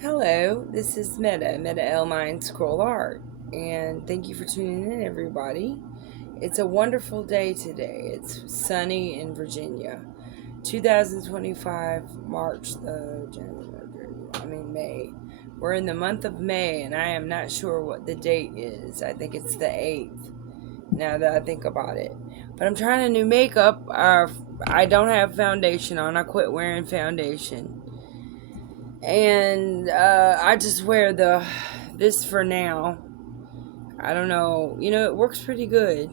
Hello, this is Meta L Mind Scroll Art, and thank you for tuning in, everybody. It's a wonderful day today. It's sunny in Virginia. 2025, March May. We're in the month of May, and I am not sure what the date is. I think it's the 8th, now that I think about it. But I'm trying a new makeup. I don't have foundation on. I quit wearing foundation and I just wear this for now. I don't know, it works pretty good.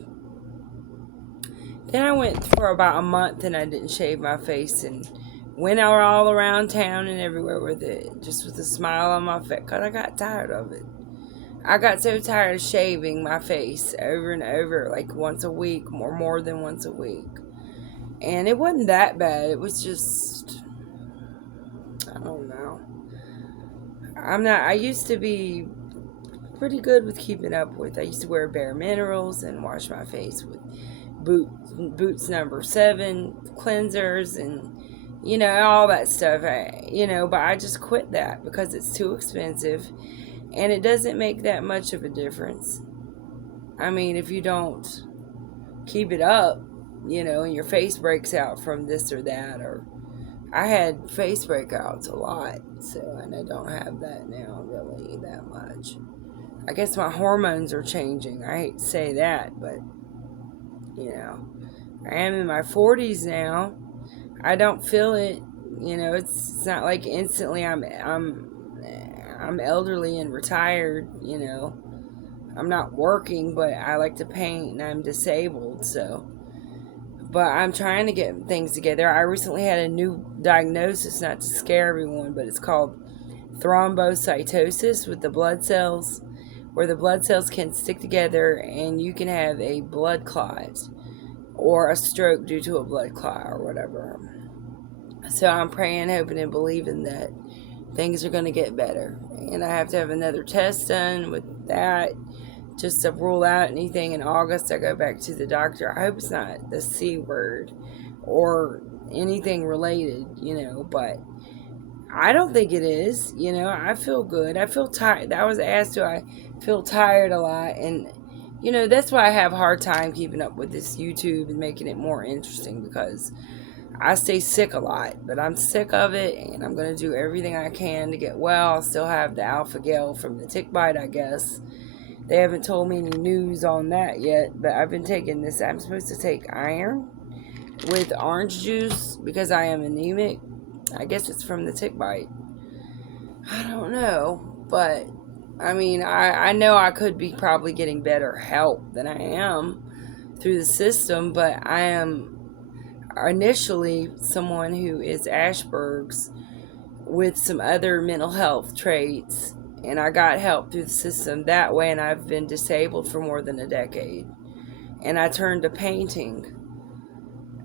Then I went for about a month and I didn't shave my face and went out all around town and everywhere with it, just with a smile on my face, because I got tired of it. I got so tired of shaving my face over and over, like once a week, or more than once a week. And it wasn't that bad. It was just, I don't know. I used to be pretty good with keeping up with. I used to wear Bare Minerals and wash my face with Boots number 7 cleansers and all that stuff. But I just quit that because it's too expensive and it doesn't make that much of a difference. I mean, if you don't keep it up, and your face breaks out from this or that, or I had face breakouts a lot, and I don't have that now really that much. I guess my hormones are changing. I hate to say that, but I am in my 40s now. I don't feel it. It's not like instantly I'm elderly and retired. I'm not working, but I like to paint and I'm disabled, so. But I'm trying to get things together. I recently had a new diagnosis, not to scare everyone, but it's called thrombocytosis with the blood cells, where the blood cells can stick together and you can have a blood clot or a stroke due to a blood clot or whatever. So I'm praying, hoping, and believing that things are going to get better. And I have to have another test done with that just to rule out anything. In August, I go back to the doctor. I hope it's not the C word or anything related, but I don't think it is. I feel good. I feel tired. I was asked, do I feel tired a lot? And, that's why I have a hard time keeping up with this YouTube and making it more interesting, because I stay sick a lot. But I'm sick of it, and I'm going to do everything I can to get well. I'll still have the alpha gal from the tick bite, I guess. They haven't told me any news on that yet, but I've been taking this. I'm supposed to take iron with orange juice because I am anemic. I guess it's from the tick bite. I don't know, but I mean, I know I could be probably getting better help than I am through the system, but I am initially someone who is Ashburg's with some other mental health traits, and I got help through the system that way, and I've been disabled for more than a decade. And I turned to painting.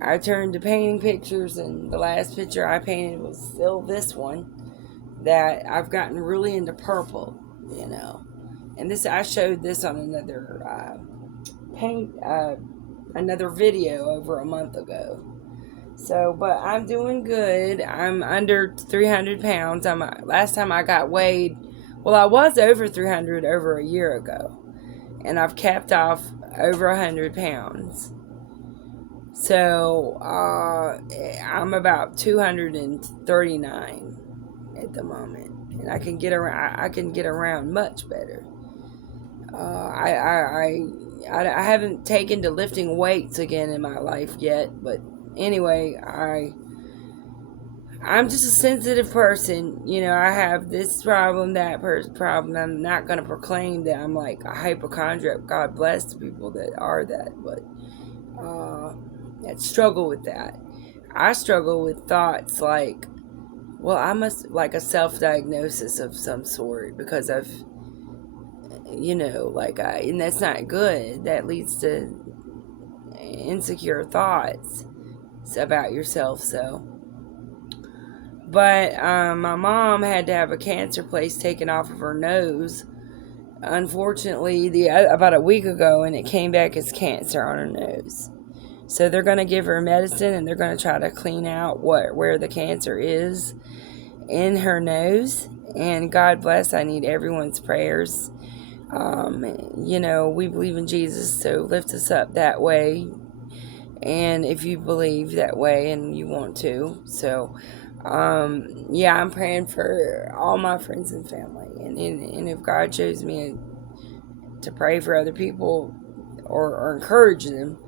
I turned to painting pictures, and the last picture I painted was still this one, that I've gotten really into purple, And this, I showed this on another video over a month ago. So, but I'm doing good. I'm under 300 pounds. Last time I got weighed, well, I was over 300 over a year ago, and I've capped off over 100 pounds. So I'm about 239 at the moment, and I can get around. I can get around much better. I haven't taken to lifting weights again in my life yet, but anyway, I'm just a sensitive person. I have this problem, that problem. I'm not going to proclaim that I'm like a hypochondriac. God bless the people that are that, but that struggle with that. I struggle with thoughts like, well, I must, like a self-diagnosis of some sort, because I've, and that's not good. That leads to insecure thoughts about yourself. So, but my mom had to have a cancer place taken off of her nose, unfortunately, about a week ago, and it came back as cancer on her nose. So they're going to give her medicine, and they're going to try to clean out where the cancer is in her nose. And God bless. I need everyone's prayers. We believe in Jesus, so lift us up that way. And if you believe that way and you want to, so yeah, I'm praying for all my friends and family. And if God shows me to pray for other people or encourage them,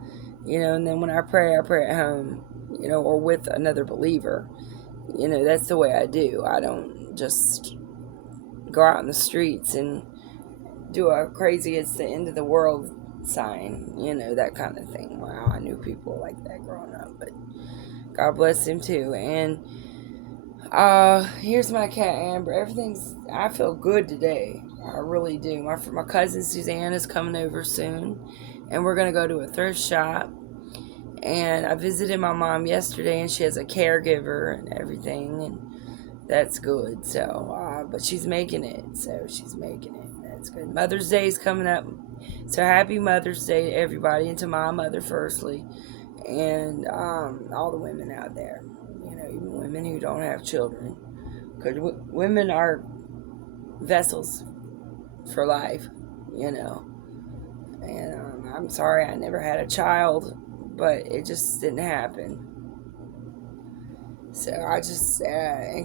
and then when I pray at home, or with another believer. That's the way I do. I don't just go out in the streets and do a crazy it's the end of the world sign, that kind of thing. Wow, I knew people like that growing up, but God bless him too. And here's my cat Amber. I feel good today. I really do. My cousin Suzanne is coming over soon, and we're gonna go to a thrift shop. And I visited my mom yesterday, and she has a caregiver and everything, and that's good. So, but she's making it. So she's making it. That's good. Mother's Day is coming up. So happy Mother's Day to everybody, and to my mother firstly, and all the women out there. Even women who don't have children, because women are vessels for life. You know, and I'm sorry I never had a child, but it just didn't happen. So I just encourage